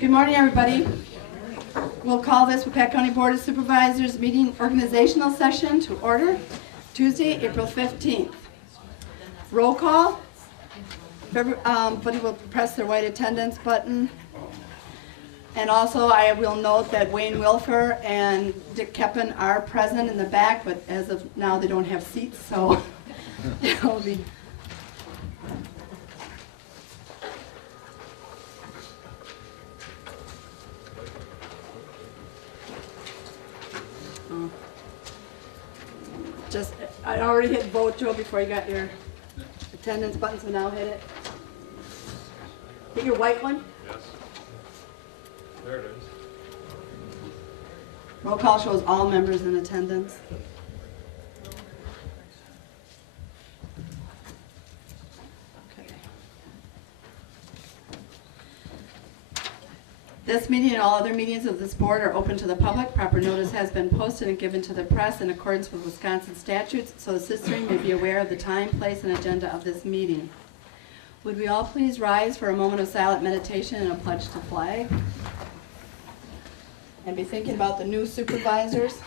Good morning, everybody. We'll call this Waupaca County Board of Supervisors meeting organizational session to order Tuesday, April 15th. Roll call. Everybody will press their white attendance button. And also, I will note that Wayne Wilfer and Dick Keppen are present in the back, but as of now, they don't have seats, so they'll be. I already hit vote, Joe, before you got your attendance button, so now hit it. Hit your white one. Yes. There it is. Roll call shows all members in attendance. Okay. This meeting and all other meetings of this board are open to the public. Proper notice has been posted and given to the press in accordance with Wisconsin statutes, so the citizenry may be aware of the time, place, and agenda of this meeting. Would we all please rise for a moment of silent meditation and a pledge to flag? And be thinking about the new supervisors,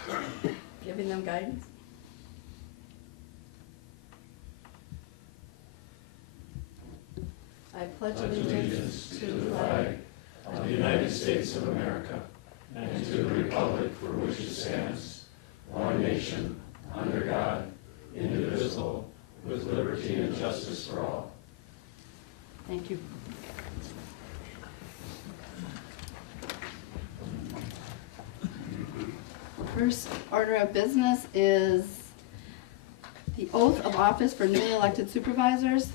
giving them guidance. I pledge allegiance to the flag of the United States of America, and to the republic for which it stands, one nation, under God, indivisible, with liberty and justice for all. Thank you. First order of business is the oath of office for newly elected supervisors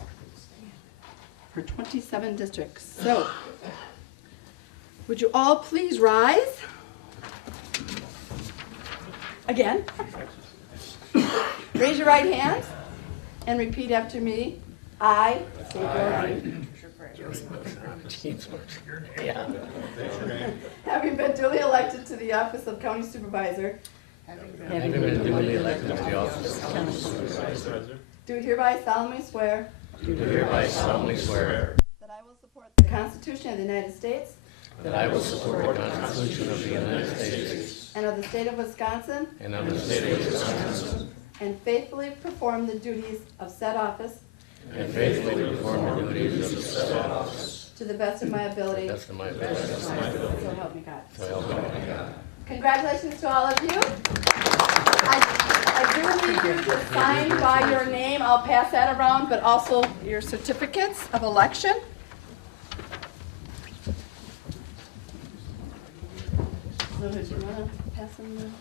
for 27 districts. So, would you all please rise? Again. Raise your right hand and repeat after me. I state your name. Having been duly elected to the office of County Supervisor. Having been duly elected to the office of County Supervisor. Do hereby solemnly swear. Do hereby solemnly swear. That I will support the Constitution of the United States. That I will support the Constitution of the United States. And of the state of Wisconsin. And of the state of Wisconsin. And faithfully perform the duties of said office. And faithfully perform the duties of said office. To the best of my ability. Best of my ability. So help me God. So help me God. Congratulations to all of you. I do need you to sign by your name. I'll pass that around, but also your certificates of election. So do you want to pass them down?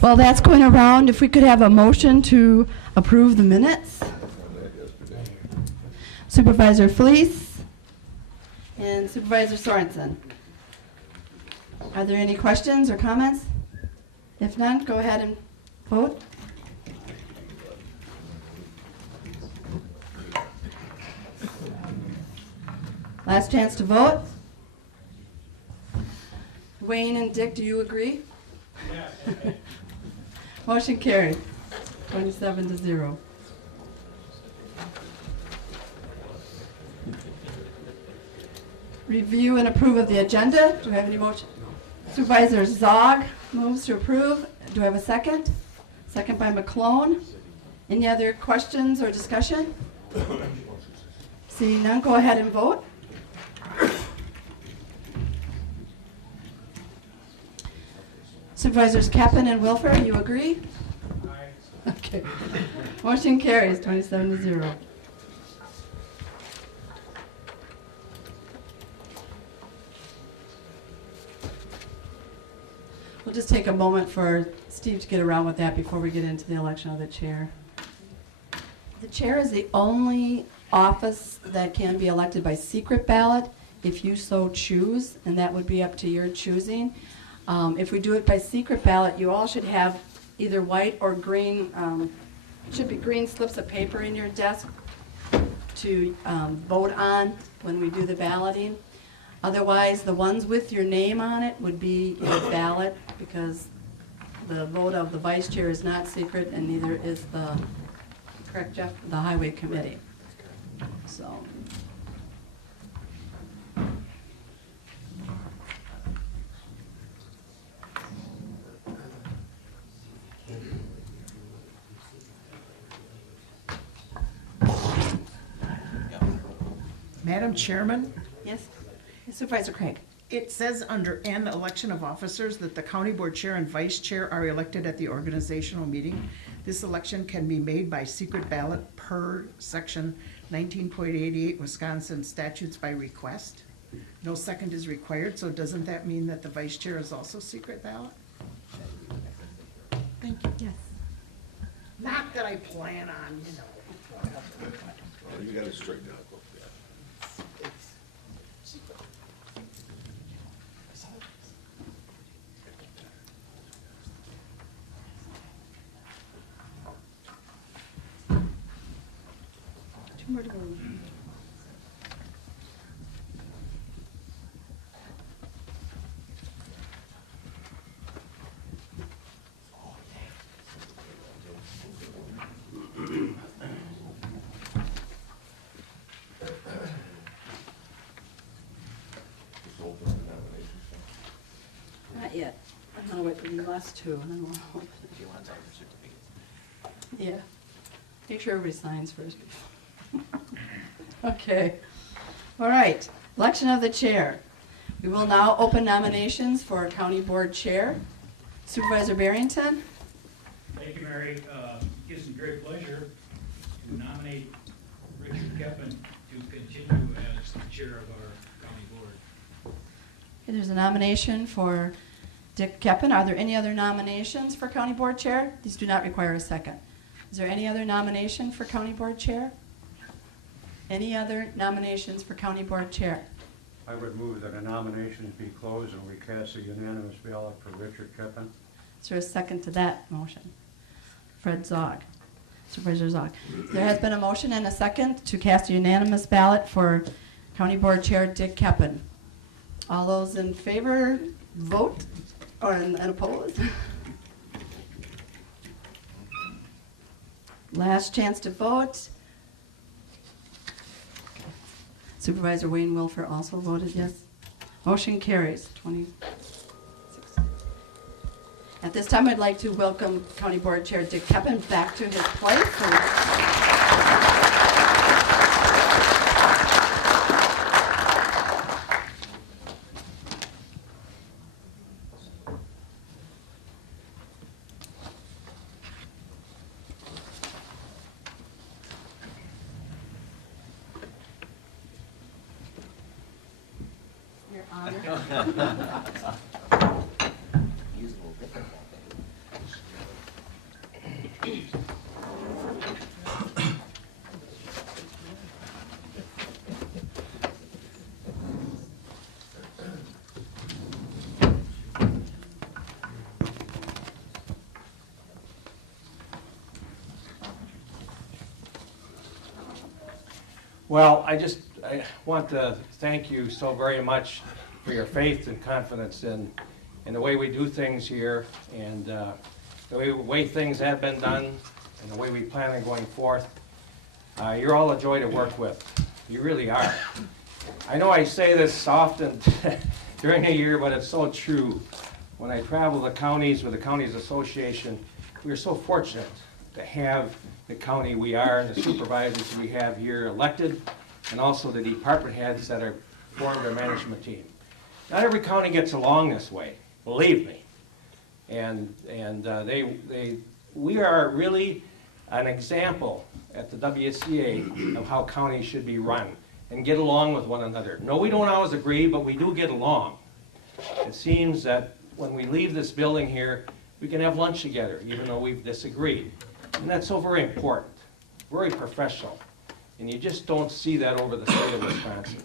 Well, that's going around. If we could have a motion to approve the minutes. Supervisor Fleece and Supervisor Sorensen. Are there any questions or comments? If none, go ahead and vote. Last chance to vote. Wayne and Dick, do you agree? Yes. Motion carried, 27-0. Review and approve of the agenda. Do we have any motion? Supervisor Zog moves to approve. Do I have a second? Second by McClone. Any other questions or discussion? Seeing none, go ahead and vote. Supervisors Keppen and Wilfer, you agree? Aye. Okay. Motion carries 27-0. We'll just take a moment for Steve to get around with that before we get into the election of the chair. The chair is the only office that can be elected by secret ballot if you so choose, and that would be up to your choosing. If we do it by secret ballot, you all should have either white or green, should be green slips of paper in your desk to vote on when we do the balloting. Otherwise, the ones with your name on it would be your ballot, because the vote of the vice chair is not secret, and neither is the, correct, Jeff, the highway committee. So. Madam Chairman, Yes, Supervisor Craig. it says under "and election of officers" that the county board chair and vice chair are elected at the organizational meeting. This election can be made by secret ballot per section 19.88 Wisconsin statutes by request. No second is required, so doesn't that mean that the vice chair is also secret ballot? Thank you. Yes. Not that I plan on, you know, whatever. Well, you gotta straighten out. Two more to go. Not yet. I'm gonna wait for the last two, and then we'll open it. Yeah. Make sure everybody signs first. Okay. All right. Election of the chair. We will now open nominations for county board chair. Supervisor Barrington. Thank you, Mary. It gives me great pleasure to nominate Richard Keppen to continue as the chair of our county board. Okay, there's a nomination for Dick Keppen. Are there any other nominations for county board chair? These do not require a second. Is there any other nomination for county board chair? Any other nominations for county board chair? I would move that a nomination be closed and we cast a unanimous ballot for Richard Keppen. Is there a second to that motion? Fred Zog, Supervisor Zog. There has been a motion and a second to cast a unanimous ballot for county board chair Dick Keppen. All those in favor, vote, or and opposed? Last chance to vote. Supervisor Wayne Wilfer also voted yes. Motion carries, 26. At this time, I'd like to welcome County Board Chair Dick Keppen back to his place. Your Honor. Well, I want to thank you so very much for your faith and confidence in the way we do things here, and the way things have been done and the way we plan on going forth. You're all a joy to work with. You really are. I know I say this often during the year, but it's so true. When I travel the counties with the Counties Association, we are so fortunate to have the county we are and the supervisors we have here elected, and also the department heads that are formed our management team. Not every county gets along this way, believe me. And we are really an example at the WCA of how counties should be run and get along with one another. No, we don't always agree, but we do get along. It seems that when we leave this building here, we can have lunch together, even though we've disagreed. And that's so very important, very professional. And you just don't see that over the state of Wisconsin.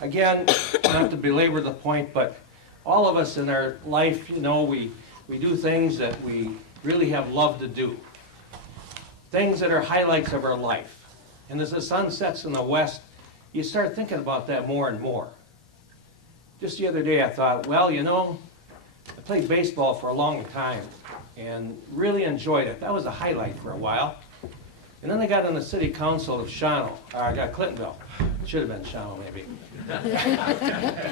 Again, not to belabor the point, but all of us in our life, you know, we do things that we really have loved to do. Things that are highlights of our life. And as the sun sets in the west, you start thinking about that more and more. Just the other day I thought, well, you know, I played baseball for a long time and really enjoyed it. That was a highlight for a while. And then I got on the city council of Shawano, or I got Clintonville. It should have been Shawano maybe.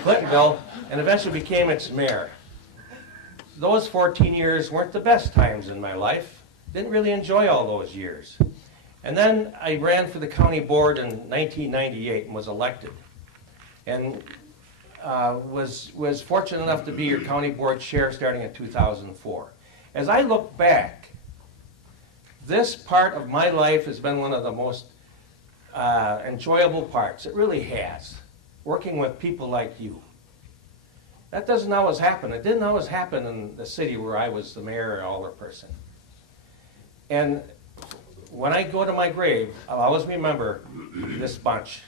Clintonville, and eventually became its mayor. Those 14 years weren't the best times in my life. Didn't really enjoy all those years. And then I ran for the county board in 1998 and was elected. And was fortunate enough to be your county board chair starting in 2004. As I look back, this part of my life has been one of the most enjoyable parts. It really has. Working with people like you. That doesn't always happen. It didn't always happen in the city where I was the mayor or alderperson. And when I go to my grave, I'll always remember this bunch.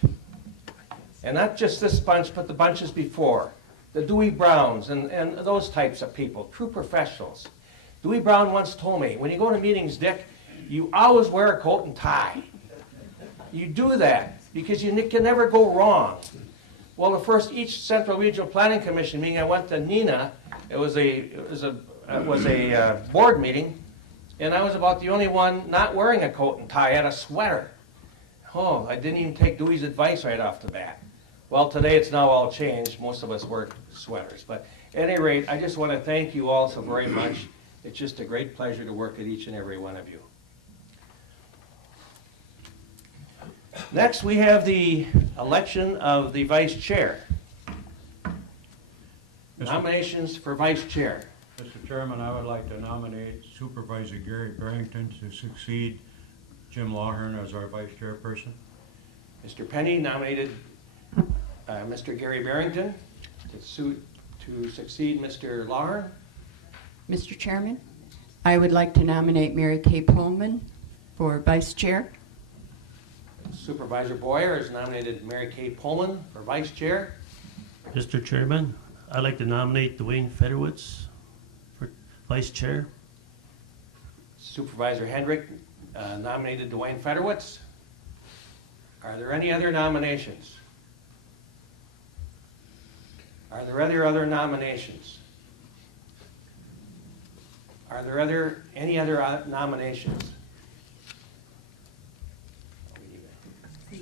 And not just this bunch, but the bunches before. The Dewey Browns and those types of people, true professionals. Dewey Brown once told me, when you go to meetings, Dick, you always wear a coat and tie. You do that because you can never go wrong. Well, each Central Regional Planning Commission meeting, I went to Neenah. It was a board meeting, and I was about the only one not wearing a coat and tie. I had a sweater. Oh, I didn't even take Dewey's advice right off the bat. Well, today it's now all changed. Most of us wear sweaters. But at any rate, I just want to thank you all so very much. It's just a great pleasure to work with each and every one of you. Next, we have the election of the vice chair. Nominations for vice chair. Mr. Chairman, I would like to nominate Supervisor Gary Barrington to succeed Jim Lawhorn as our vice chairperson. Mr. Penny nominated Mr. Gary Barrington to succeed Mr. Lawhorn. Mr. Chairman, I would like to nominate Mary Kay Pullman for vice chair. Supervisor Boyer has nominated Mary Kay Pullman for vice chair. Mr. Chairman, I'd like to nominate Dwayne Federowitz for vice chair. Supervisor Hendrick nominated Dwayne Federowitz. Are there any other nominations? Are there other nominations? Are there any other nominations? I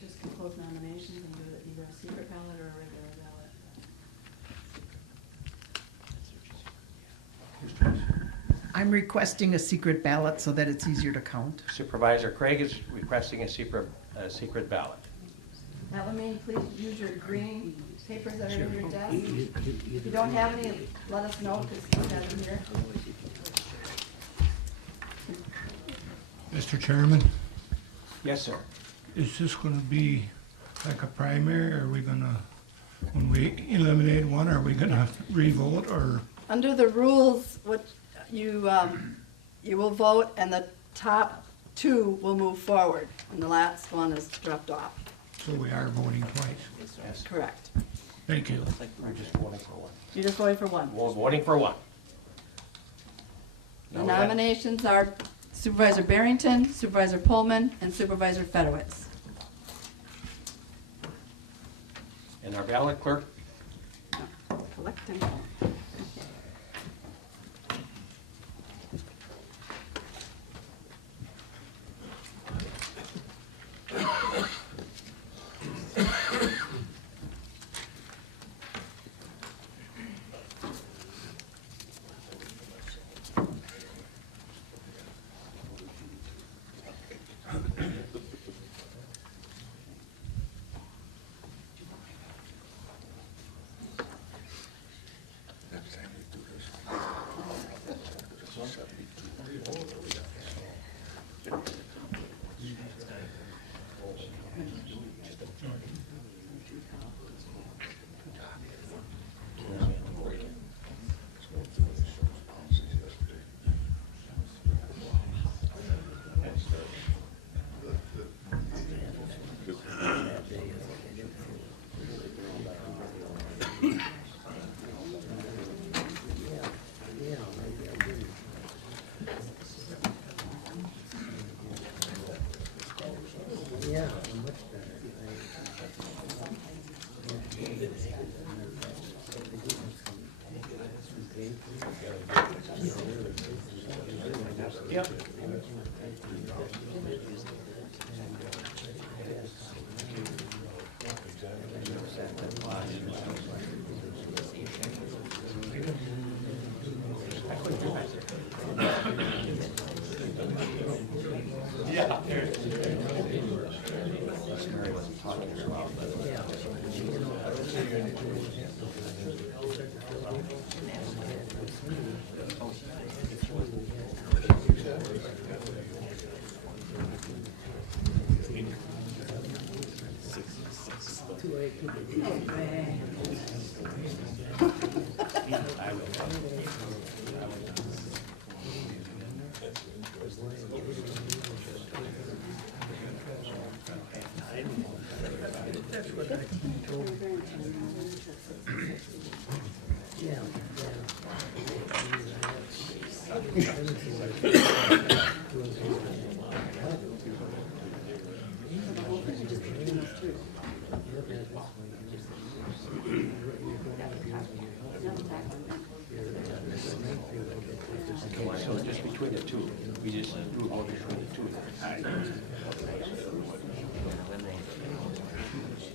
just can close nominations and do it either a secret ballot or a regular ballot. I'm requesting a secret ballot so that it's easier to count. Supervisor Craig is requesting a secret ballot. Melanie, please use your green papers that are in your desk. If you don't have any, let us know because we have them here. Mr. Chairman, Yes, sir. is this going to be like a primary? Are we going to, when we eliminate one, are we going to re-vote or? Under the rules, what you will vote and the top two will move forward and the last one is dropped off. So we are voting twice. Yes. Correct. Thank you. We're just voting for one. You just voted for one. We're voting for one. The Now we have- nominations are Supervisor Barrington, Supervisor Pullman, and Supervisor Fedowitz. And our ballot clerk, Collecting. Yep. Yeah. Mary wasn't talking about So just between the two, we just do a vote between the two.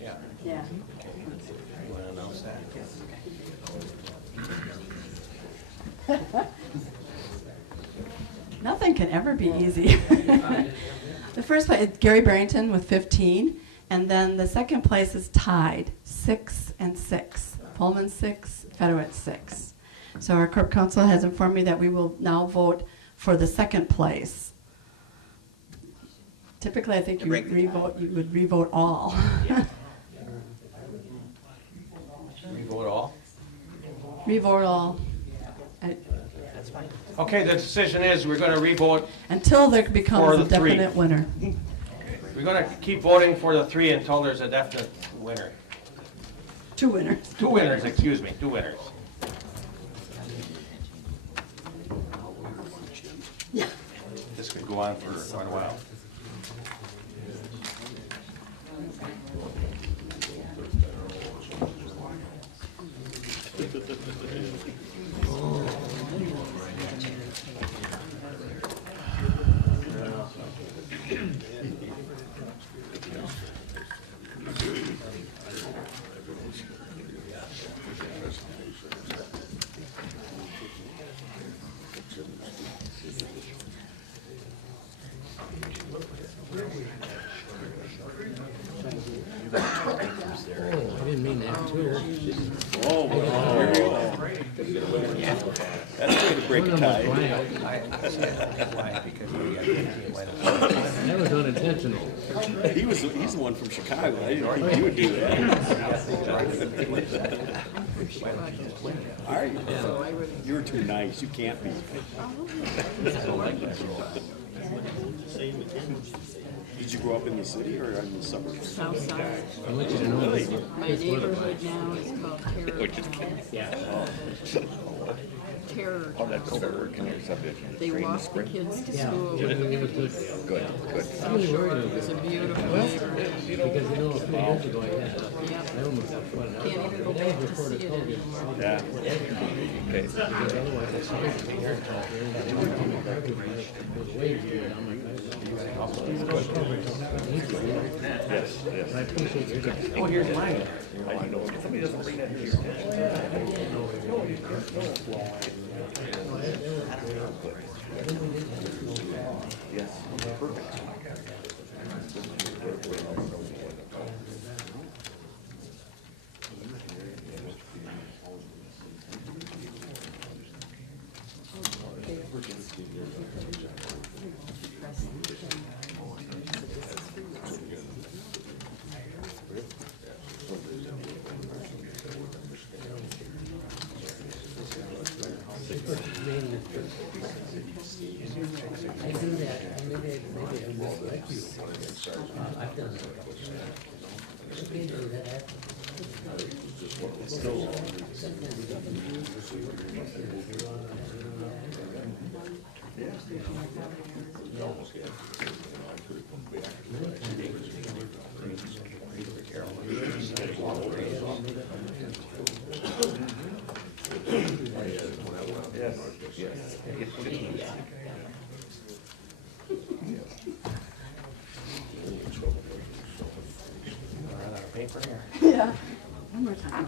Yeah. Yeah. You want to announce that? Nothing can ever be easy. The first place, Gary Barrington with 15, and then the second place is tied, 6 and 6. Pullman 6, Federate 6. So our Corp Council has informed me that we will now vote for the second place. Typically, I think you would re-vote all. Re-vote all? Re-vote all. Okay, the decision is we're going to re-vote. Until there becomes For a the three. definite winner. We're going to keep voting for the 3 until there's a definite winner. 2 winners. 2 winners, excuse me, 2 winners. Yeah. This could go on for quite a while. I didn't mean that too. That's way to break a tie. That was unintentional. He's the one from Chicago. I didn't think you would do that. Are you? You're too nice. You can't be. Did you grow up in the city or in the suburbs? South side. I want you to know that. My neighborhood now is called Terror. How'd that start working your subdivision? They walk the kids to school. Good, good. South Shore is a beautiful neighborhood. Because you know, a few years ago, I had, Yep. I almost got one. Can't even go back to see it anymore. Yeah. Okay. Because otherwise, I saw it from here, out here, and they were coming back to the waves here, and I'm like, Yes, I yes. appreciate your time. Oh, here's mine. I know. Somebody doesn't bring that to your Yes, perfect. I do that, and maybe I'm just like you. I've done it. Okay, do that after. Yeah, one more time.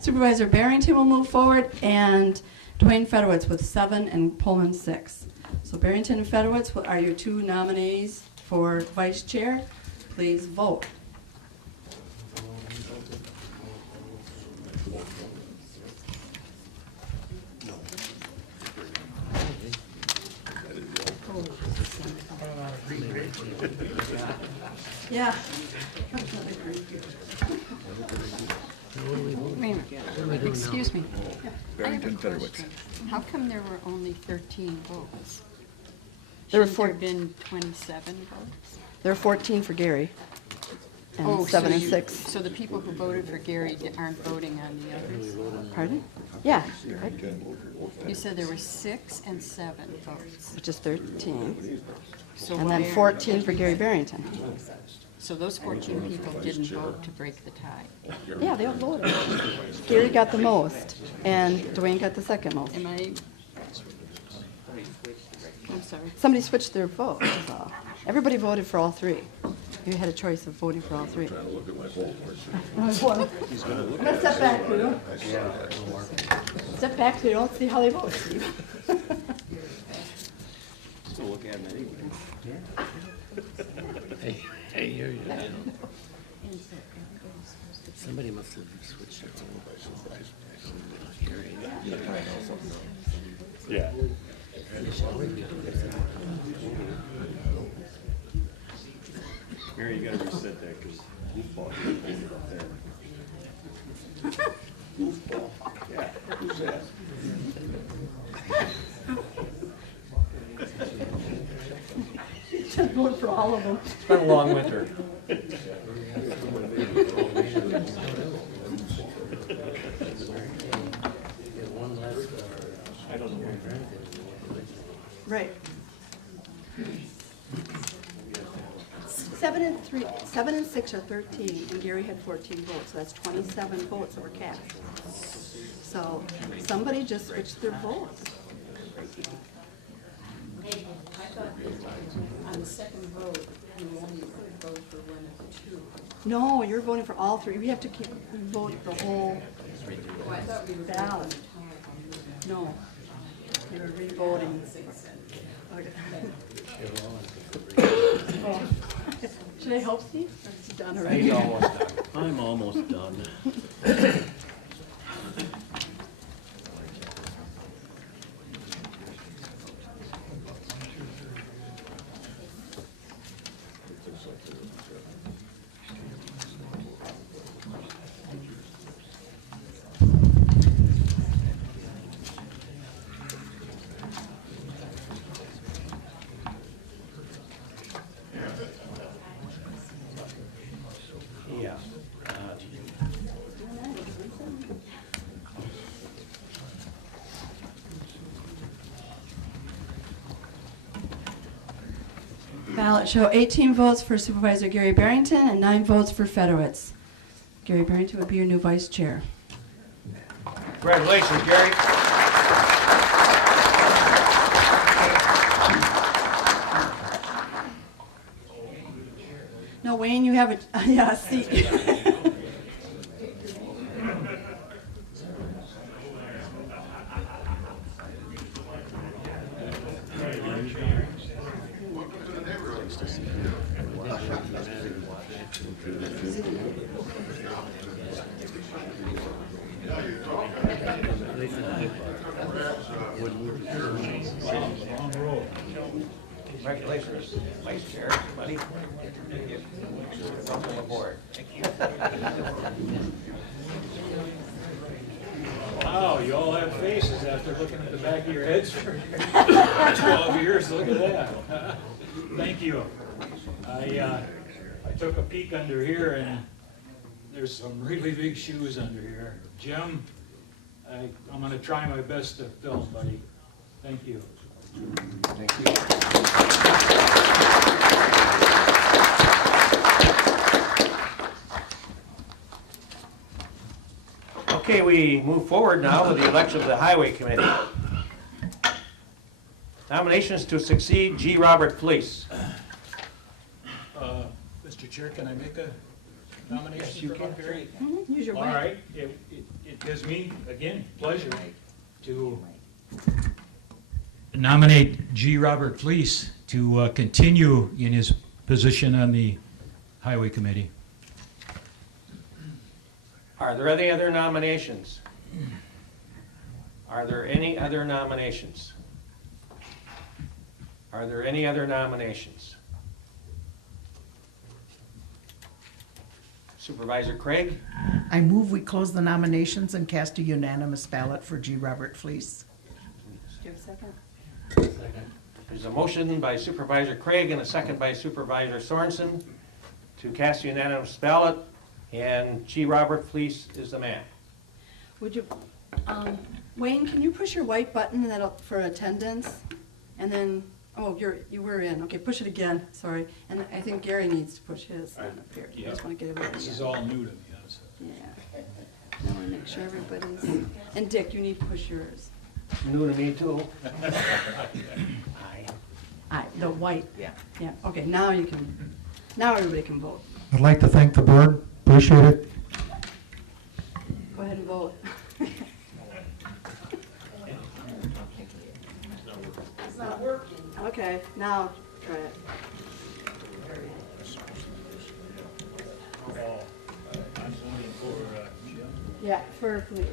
Supervisor Barrington will move forward, and Dwayne Fedorowicz with 7 and Pullman 6. So Barrington and Fedorowicz are your 2 nominees for vice chair. Please vote. Yeah. Wait a minute. Excuse me. I have a question. How come there were only 13 votes? There were Shouldn't there have been 27 votes? There are 14 for Gary, and Oh, 7 so and you- 6. So the people who voted for Gary aren't voting on the others? Pardon? Yeah, right, You said there were 6 and 7 votes. which is 13. So And then where- 14 for Gary Barrington. So those 14 people didn't vote to break the tie. Yeah, they all voted. Gary got the most, and Dwayne got the second most. Am I? I'm sorry. Somebody switched their vote, that's all. Everybody voted for all 3. You had a choice of voting for all 3. I'm gonna step back, Peter. Step back so you don't see how they vote, Steve. Hey, here you go. Somebody must have switched their Yeah. Mary, you gotta reset that, because goofball is up there. Goofball, yeah, who's that? Just vote for all of them. It's been a long winter. I don't know. Right. 7 and 6 are 13, and Gary had 14 votes, so that's 27 votes that were cast. So somebody just switched their votes. On the second vote, you only vote for one of the 2. No, you're voting for all 3. We have to keep vote the whole Oh, I thought we were ballot. No, you're re-voting. Okay. Oh. Should I help Steve? Or is he done already? He's almost done. I'm almost done. Yeah. Ballot show 18 votes for Supervisor Gary Barrington and 9 votes for Fedorowicz. Gary Barrington would be your new vice chair. Congratulations, Gary. No, Wayne, you have a, yeah, seat. Congratulations, Vice Chair, buddy. Thank you. Welcome aboard. Thank you. Wow, you all have faces after looking at the back of your heads for 12 years. Look at that. Thank you. I took a peek under here, and there's some really big shoes under here. Jim, I'm going to try my best to fill them, buddy. Thank you. Thank you. Okay, we move forward now with the election of the Highway Committee. Nominations to succeed G. Robert Fleece. Mr. Chair, can I make a nomination for Buck Perry? Use your All mic. right, it gives me, again, pleasure to nominate G. Robert Fleece to continue in his position on the Highway Committee. Are there any other nominations? Are there any other nominations? Are there any other nominations? Supervisor Craig? I move we close the nominations and cast a unanimous ballot for G. Robert Fleece. Do you have a second? There's a motion by Supervisor Craig and a second by Supervisor Sorensen to cast a unanimous ballot, and G. Robert Fleece is the man. Would you, Wayne, can you push your white button and that'll, for attendance? And then, oh, you were in. Okay, push it again, sorry. And I think Gary needs to push his up here. I just want to get it. This is all new to me, so. Yeah. I want to make sure everybody's, and Dick, you need to push yours. New to me too. Aye. The white. Yeah. Yeah, okay, now you can, now everybody can vote. I'd like to thank the board, appreciate it. Go ahead and vote. It's not working. Okay, now try it. I'm voting for Jim, Yeah, for police.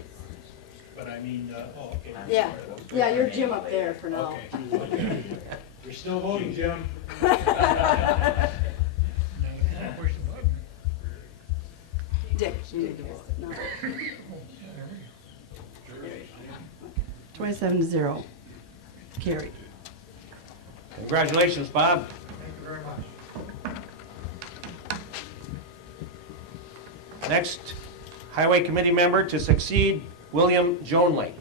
but I mean, okay. Yeah, yeah, you're Jim up there for now. Okay. You're still voting, Jim. Dick, you need to vote. No. 27-0. Carried. Congratulations, Bob. Next, Highway Committee member to succeed William Jonley.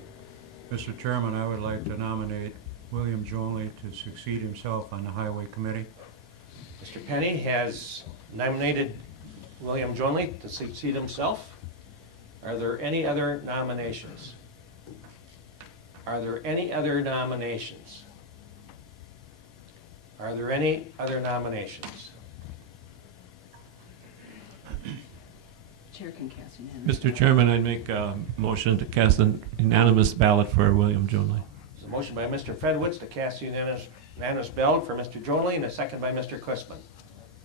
Mr. Chairman, I would like to nominate William Jonley to succeed himself on the Highway Committee. Mr. Penny has nominated William Jonley to succeed himself. Are there any other nominations? Are there any other nominations? Are there any other nominations? Chair can cast unanimous. Mr. Chairman, I'd make a motion to cast an unanimous ballot for William Jonley. There's a motion by Mr. Fedwitz to cast a unanimous ballot for Mr. Jonley and a second by Mr. Chrisman.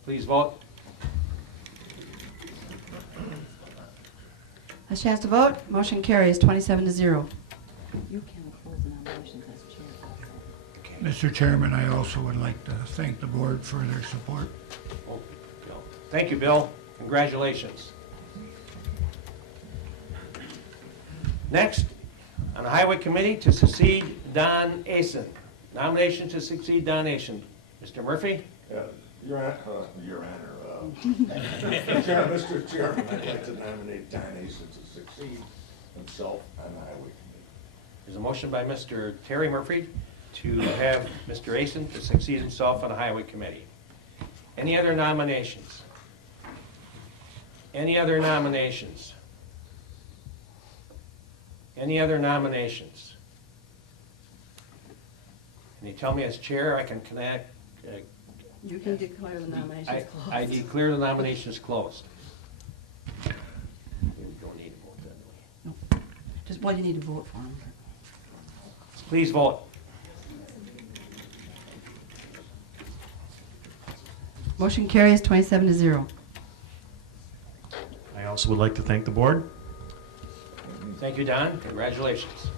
Please vote. Last chance to vote. Motion carries 27-0. You can close the nominations as chair. Mr. Chairman, I also would like to thank the board for their support. Thank you, Bill. Congratulations. Next, on the Highway Committee to succeed Don Asen. Nomination to succeed Don Asen. Mr. Murphy? Your Honor, Mr. Chairman, I'd like to nominate Don Asen to succeed himself on the Highway Committee. There's a motion by Mr. Terry Murphy to have Mr. Asen to succeed himself on the Highway Committee. Any other nominations? Any other nominations? Any other nominations? Can you tell me as chair I can connect? You can declare the nominations closed. I declare the nominations closed. We don't need to vote that way. Just, well, you need to vote for them. Please vote. Motion carries 27-0. I also would like to thank the board. Thank you, Don. Congratulations.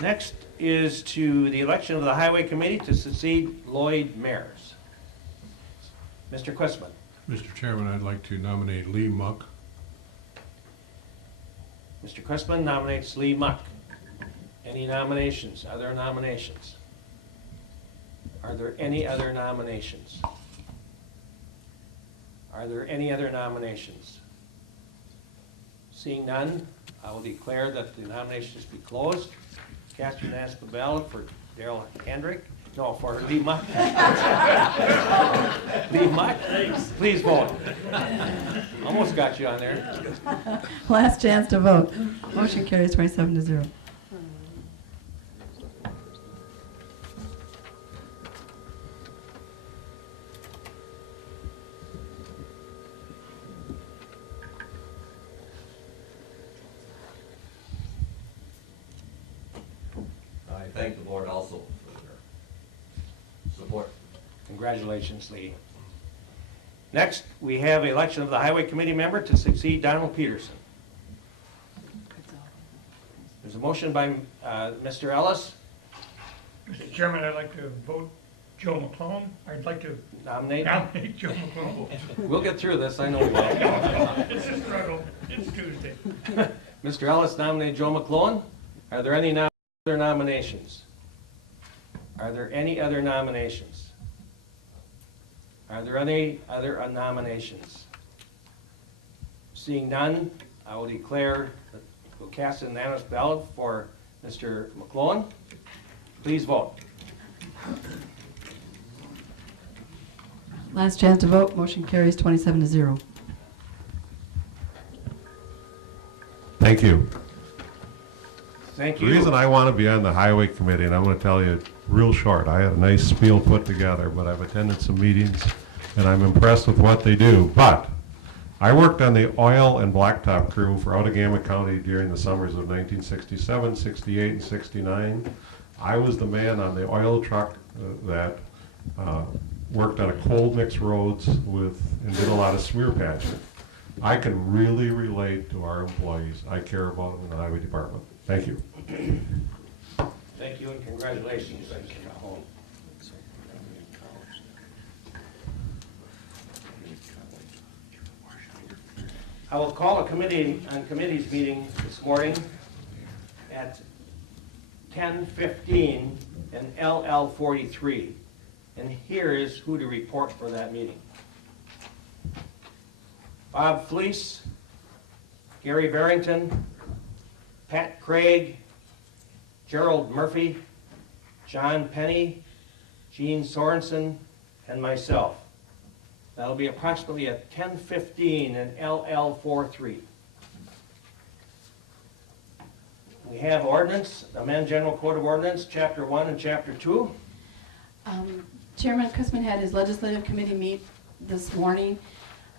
Next is to the election of the Highway Committee to succeed Lloyd Mears. Mr. Quistman. Mr. Chairman, I'd like to nominate Lee Muck. Mr. Quistman nominates Lee Muck. Any nominations? Other nominations? Are there any other nominations? Are there any other nominations? Seeing none, I will declare that the nominations be closed. Cast your unanimous ballot for Daryl Hendrick. No, for Lee Muck. Lee Muck, please vote. Almost got you on there. Last chance to vote. Motion carries 27-0. thank the board also for their support. Congratulations, Lee. Next, we have election of the Highway Committee member to succeed Donald Peterson. There's a motion by Mr. Ellis. Mr. Chairman, I'd like to vote Joe McClone. I'd like to Nominate. Joe McClone. We'll get through this, I know we will. It's a struggle. It's Tuesday. Mr. Ellis nominated Joe McClone. Are there any other nominations? Are there any other nominations? Are there any other nominations? Seeing none, I will declare that we'll cast an unanimous ballot for Mr. McClone. Please vote. Last chance to vote. Motion carries 27-0. Thank you. Thank The you. reason I want to be on the highway committee, and I'm going to tell you real short, I had a nice spiel put together, but I've attended some meetings and I'm impressed with what they do. But I worked on the oil and blacktop crew for Outagamie County during the summers of 1967, 68, and 69. I was the man on the oil truck that worked on a cold mix roads and did a lot of smear patching. I can really relate to our employees. I care about them in the highway department. Thank you. Thank you and congratulations. I will call a committee on committees meeting this morning at 10:15 in LL 43. And here is who to report for that meeting. Bob Fleece, Gary Barrington, Pat Craig, Gerald Murphy, John Penny, Gene Sorensen, and myself. That'll be approximately at 10:15 in LL 43. We have ordinance, amend General Code of Ordinance, Chapter 1 and Chapter 2. Chairman Chrisman had his legislative committee meet this morning,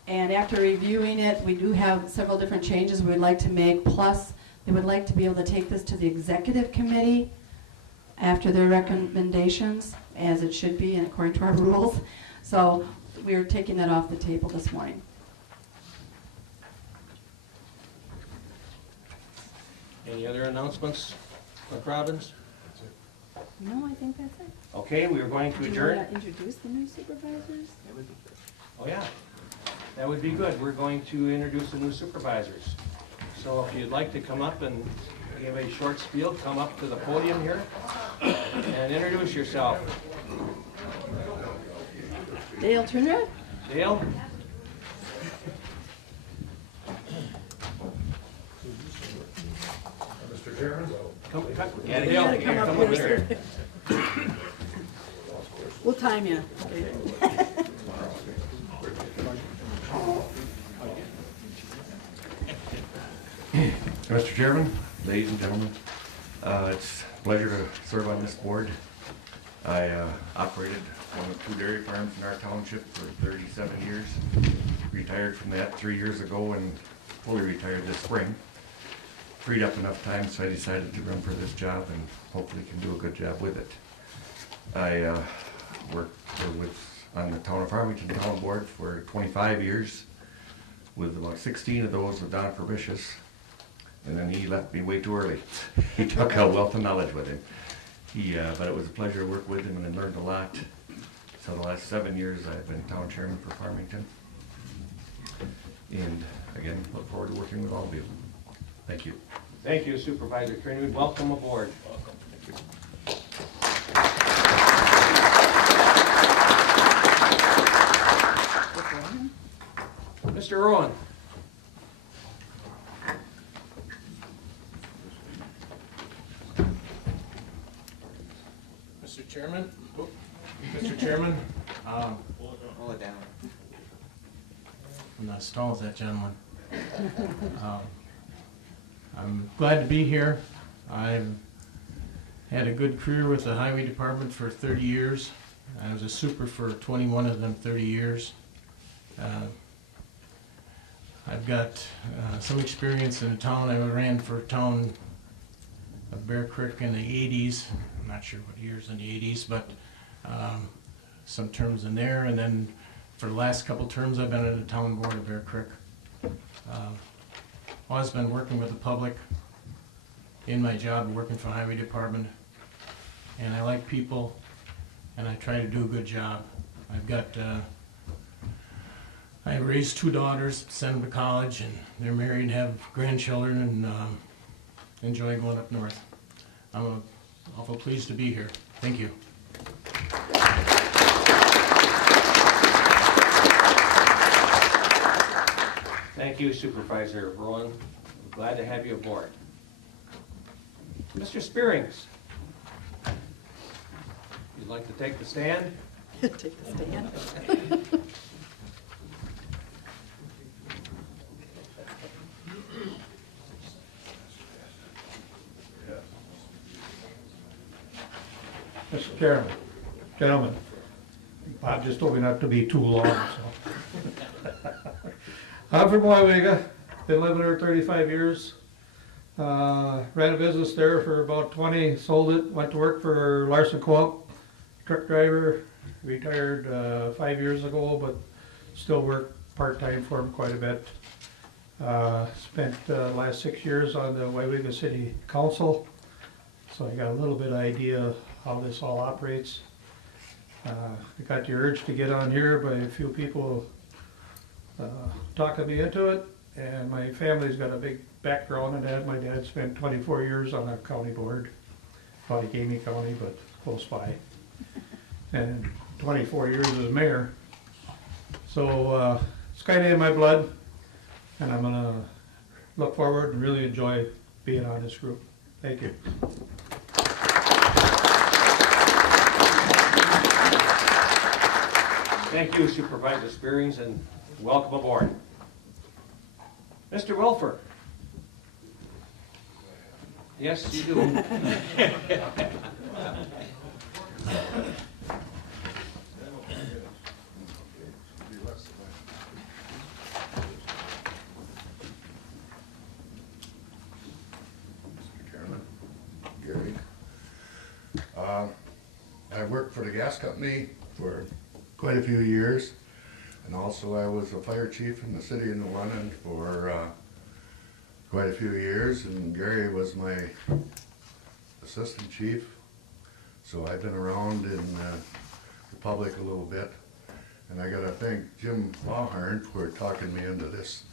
and after reviewing it, we do have several different changes we'd like to make, plus they would like to be able to take this to the executive committee after their recommendations, as it should be and according to our rules. So we're taking that off the table this morning. Any other announcements, Clerk Robbins? No, I think that's it. Okay, we are going to Do you adjourn. want to introduce the new supervisors? Oh, yeah. That would be good. We're going to introduce the new supervisors. So if you'd like to come up and give a short spiel, come up to the podium here and introduce yourself. Dale Trinrad? Dale? Mr. Chairman? Yeah, You Dale, gotta come up up here, sir. We'll time you. Mr. Chairman, ladies and gentlemen, it's a pleasure to serve on this board. I operated one of 2 dairy farms in our township for 37 years. Retired from that 3 years ago and fully retired this spring. Freed up enough time, so I decided to run for this job and hopefully can do a good job with it. I worked on the town of Farmington Town Board for 25 years, with about 16 of those with Don Forbicious. And then he left me way too early. He took a wealth of knowledge with him. But it was a pleasure to work with him and I learned a lot. So the last 7 years I've been town chairman for Farmington. And again, look forward to working with all of you. Thank you. Thank you, Supervisor Trinidad. Welcome aboard. Welcome. Thank you. Mr. Rowan. Mr. Chairman, hold it down. I'm not stalling with that gentleman. I'm glad to be here. I've had a good career with the highway department for 30 years. I was a super for 21 of them 30 years. I've got some experience in the town. I ran for town of Bear Creek in the 80s. I'm not sure what years in the 80s, but some terms in there. And then for the last couple terms, I've been on the town board of Bear Creek. Always been working with the public in my job, working for highway department. And I like people, and I try to do a good job. I raised 2 daughters, sent them to college, and they're married and have grandchildren, and enjoy going up north. I'm awful pleased to be here. Thank you. Thank you, Supervisor Rowan. I'm glad to have you aboard. Mr. Spearings, you'd like to take the stand? Take the stand. Mr. Chairman, gentlemen, Bob just told me not to be too long, so. I'm from Waupaca, been living there 35 years. Ran a business there for about 20, sold it, went to work for Larson Co-op, truck driver, retired 5 years ago, but still work part-time for him quite a bit. Spent the last 6 years on the Waupaca City Council, so I got a little bit of idea how this all operates. I got the urge to get on here by a few people talking me into it, and my family's got a big background in that. My dad spent 24 years on a county board, probably Gamey County, but close by, and 24 years as mayor. So it's kind of in my blood, and I'm gonna look forward and really enjoy being on this group. Thank you. Thank you, Supervisor Spearings, and welcome aboard. Mr. Wilfer. Yes, you do. Chairman, Gary. I worked for the gas company for quite a few years, and also I was a fire chief in the city of New London for quite a few years, and Gary was my assistant chief, so I've been around in the public a little bit, and I gotta thank Jim Lawhorn for talking me into this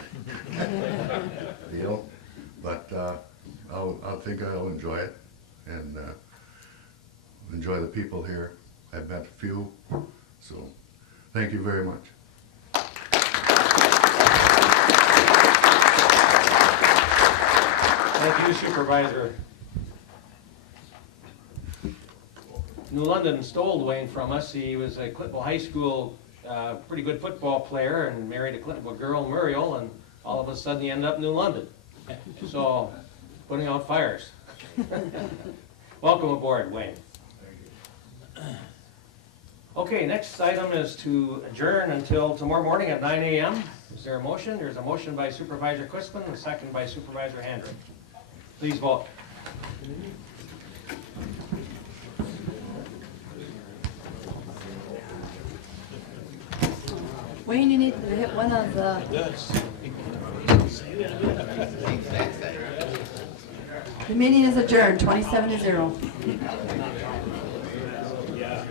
deal, but I think I'll enjoy it, and enjoy the people here. I've met a few, so thank you very much. Thank you, Supervisor. New London stole Dwayne from us. He was a Clintonville High School pretty good football player and married a Clintonville girl, Muriel, and all of a sudden he ended up in New London. So, putting out fires. Welcome aboard, Wayne. Okay, next item is to adjourn until tomorrow morning at 9 a.m. Is there a motion? There's a motion by Supervisor Quisman and a second by Supervisor Handrick. Please vote. Wayne, you need to hit one of the... The meeting is adjourned, 27-0. Yeah.